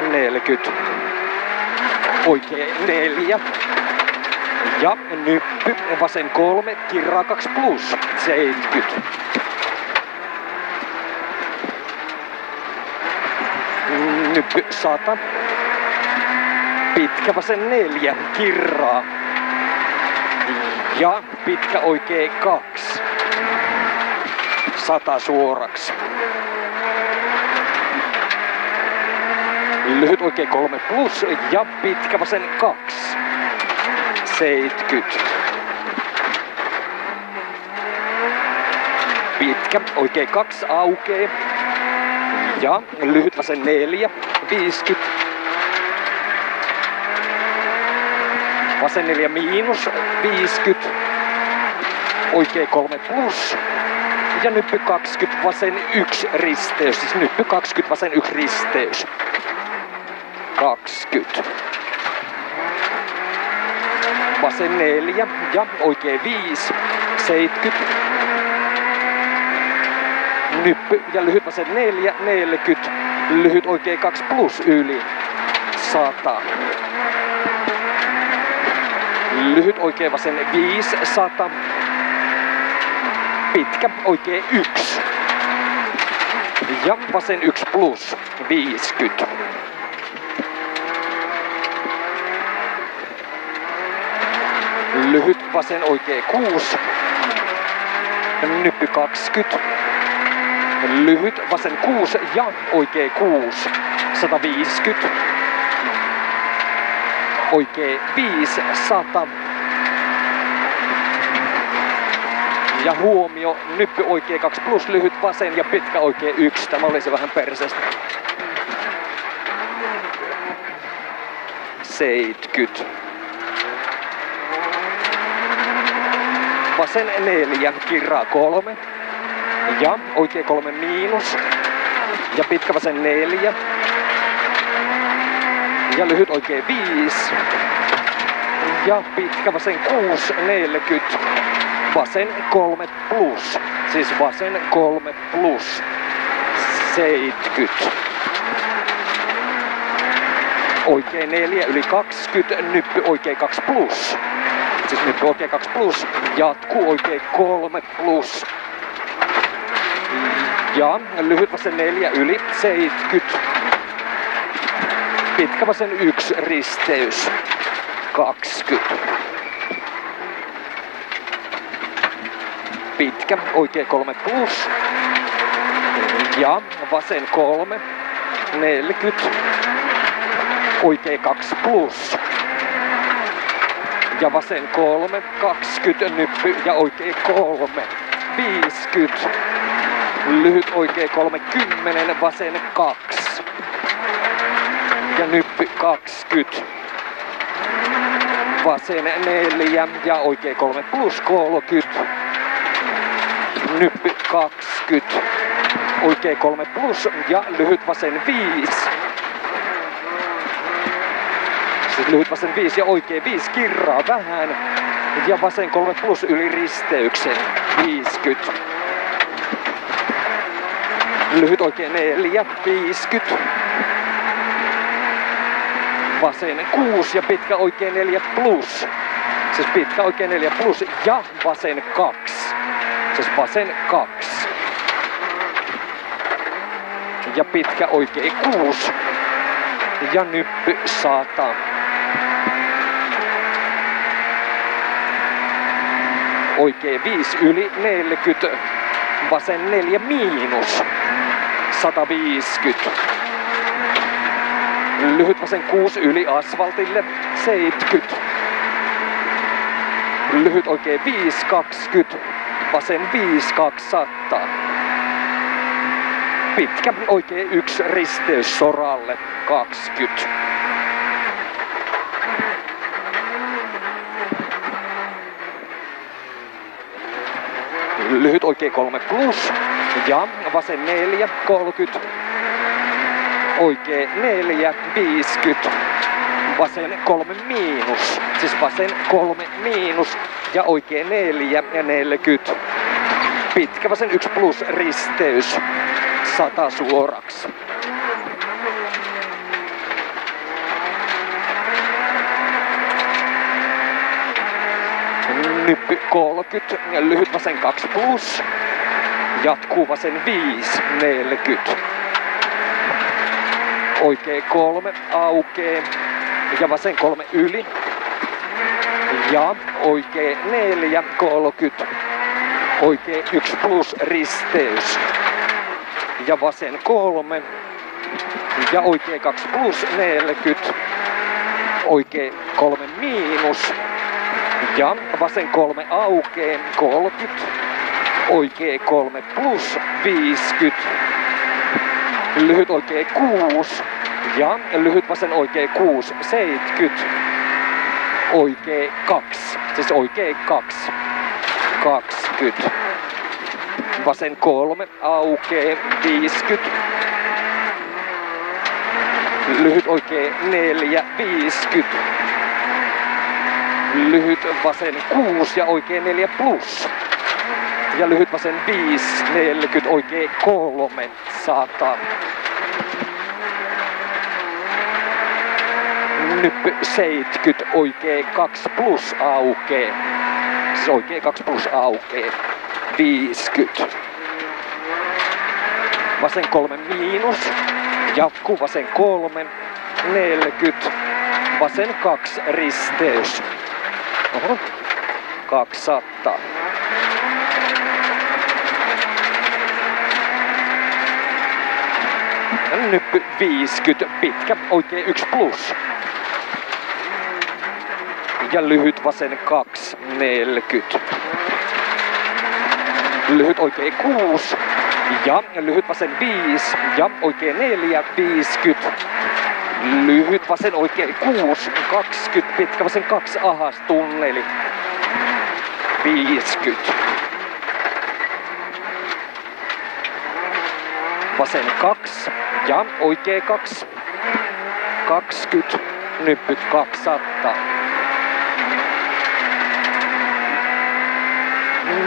40. Oikee 4. Ja nyppy, vasen 3, kirraa 2 plus, 70. Nyppy 100. Pitkä vasen 4, kirraa. Ja pitkä oikee 2. 100 suoraksi. Lyhyt oikee 3 plus ja pitkä vasen 2. 70. Pitkä oikee 2 aukee. Ja lyhyt vasen 4. 50. Vasen 4 miinus. 50. Oikee 3 plus. Ja nyppy 20 vasen 1 risteys. Siis nyppy 20 vasen 1 risteys. 20. Vasen 4 ja oikee 5. 70. Nyppy ja lyhyt vasen 4. 40. Lyhyt oikee 2 plus yli. 100. Lyhyt oikee vasen 5. 100. Pitkä oikee 1. Ja vasen 1 plus 50. Lyhyt vasen oikee 6. Nyppy 20. Lyhyt vasen 6 ja oikee 6. 150. Oikee 5. 100. Ja huomio, nyppy oikee 2 plus, lyhyt vasen ja pitkä oikee 1. Tämä oli se vähän perseestä. 70. Vasen 4, kirraa 3. Ja oikee 3 miinus. Ja pitkä vasen 4. Ja lyhyt oikee 5. Ja pitkä vasen 6, 40. Vasen 3 plus, siis vasen 3 plus, 70. Oikee 4 yli 20, nyppy oikee 2 plus. Siis nyppy oikee 2 plus, jatkuu oikee 3 plus. Ja lyhyt vasen 4 yli 70. Pitkä vasen 1 risteys, 20. Pitkä, oikee 3 plus. Ja vasen 3, 40. Oikee 2 plus. Ja vasen 3, 20, nyppy ja oikee 3, 50. Lyhyt oikee 30, vasen 2. Ja nyppy 20. Vasen 4 ja oikee 3 plus 30. Nyppy 20. Oikee 3 plus ja lyhyt vasen 5. Siis lyhyt vasen 5 ja oikee 5 kirraa vähän. Ja vasen 3 plus yli risteyksen. 50. Lyhyt oikee 4. 50. Vasen 6 ja pitkä oikee 4 plus. Siis pitkä oikee 4 plus ja vasen 2. Siis vasen 2. Ja pitkä oikee 6. Ja nyppy 100. Oikee 5 yli 40. Vasen 4 miinus. 150. Lyhyt vasen 6 yli asfaltille. 70. Lyhyt oikee 5 20. Vasen 5 200. Pitkä oikee 1 risteys soralle 20. Lyhyt oikee 3 plus ja vasen 4 30. Oikee 4 50. Vasen 3 miinus. Siis vasen 3 miinus ja oikee 4 ja 40. Pitkä vasen 1 plus risteys 100 suoraksi. Nyppy 30, lyhyt vasen 2 plus. Jatkuu vasen 5, 40. Oikee 3 aukee ja vasen 3 yli. Ja oikee 4, 30. Oikee 1 plus risteys. Ja vasen 3. Ja oikee 2 plus 40. Oikee 3 miinus. Ja vasen 3 aukee 30. Oikee 3 plus 50. Lyhyt oikee 6. Ja lyhyt vasen oikee 6, 70. Oikee 2. Siis oikee 2. 20. Vasen 3 aukee 50. Lyhyt oikee 4, 50. Lyhyt vasen 6 ja oikee 4 plus. Ja lyhyt vasen 5, 40, oikee 3, 100. Nyppy 70, oikee 2 plus aukee. Siis oikee 2 plus aukee. 50. Vasen 3 miinus. Jatkuu vasen 3. 40. Vasen 2 risteys. Oho. 200. Nyppy 50. Pitkä oikee 1 plus. Ja lyhyt vasen 2, 40. Lyhyt oikee 6. Ja lyhyt vasen 5. Ja oikee 4, 50. Lyhyt vasen oikee 6, 20. Pitkä vasen 2 ahas tunneli. 50. Vasen 2. Ja oikee 2. 20. Nyppy 200.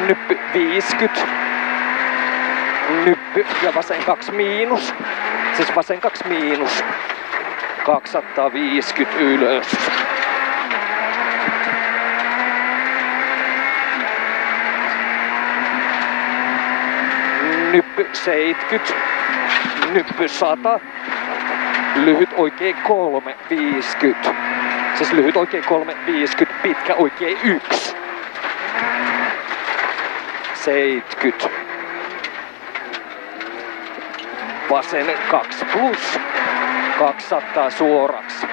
Nyppy 50. Nyppy ja vasen 2 miinus. Siis vasen 2 miinus. 250 ylös. Nyppy 70. Nyppy 100. Lyhyt oikee 3, 50. Siis lyhyt oikee 3, 50. Pitkä oikee 1. 70. Vasen 2 plus. 200 suoraksi.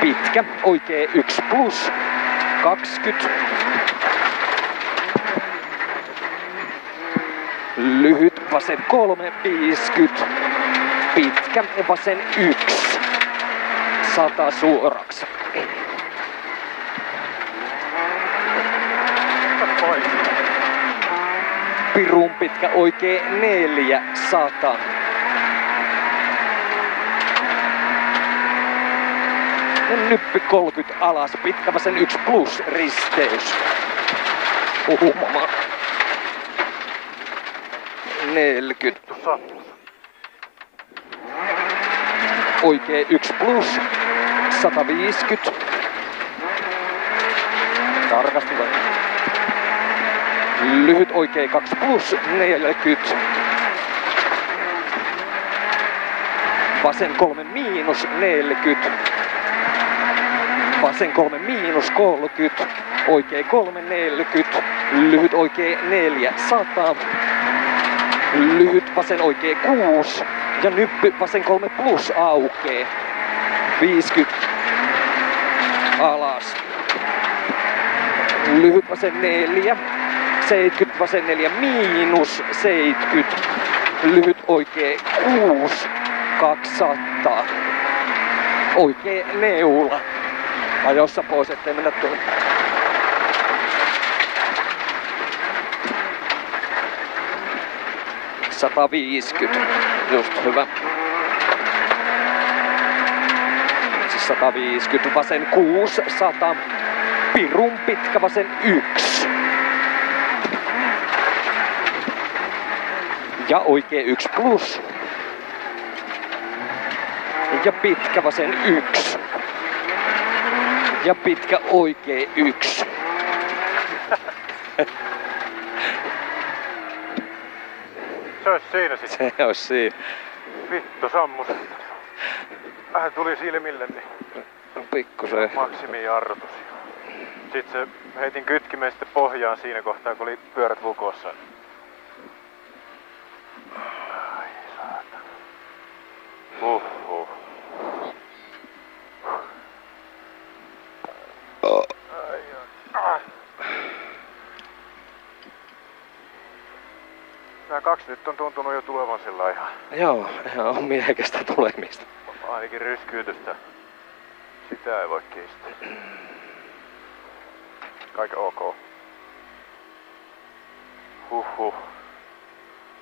Pitkä oikee 1 plus. 20. Lyhyt vasen 3, 50. Pitkä vasen 1. 100 suoraksi. Pirun pitkä oikee 4, 100. Nyppy 30 alas, pitkä vasen 1 plus risteys. Mama. 40. Oikee 1 plus. 150. Tarkasti vai? Lyhyt oikee 2 plus. 40. Vasen 3 miinus. 40. Vasen 3 miinus. 30. Oikee 3. 40. Lyhyt oikee 4. 100. Lyhyt vasen oikee 6. Ja nyppy vasen 3 plus aukee. 50. Alas. Lyhyt vasen 4. 70 vasen 4 miinus 70. Lyhyt oikee 6. 200. Oikee neula. Ajossa pois, ettei mennä tuonne. $150. Just hyvä. Siis 150. Vasen 6. 100. Pirun pitkä vasen 1. Ja oikee 1 plus. Ja pitkä vasen 1. Ja pitkä oikee 1. Se olisi siinä sitten. Se olisi siinä. Vittu sammus. Vähän tuli silmille, niin Pikkusen. maksimijarrutus. Sitten se heitin kytkimen sitten pohjaan siinä kohtaa, kun oli pyörät lukossa. Ai saatana. Nämä 2 nyt on tuntunut jo tulevan sillä ihan. Joo, ihan miehekästä tulemista. Ainakin ryskyytystä. Sitä ei voi kiistää. Kaiken ok. Huhhuh.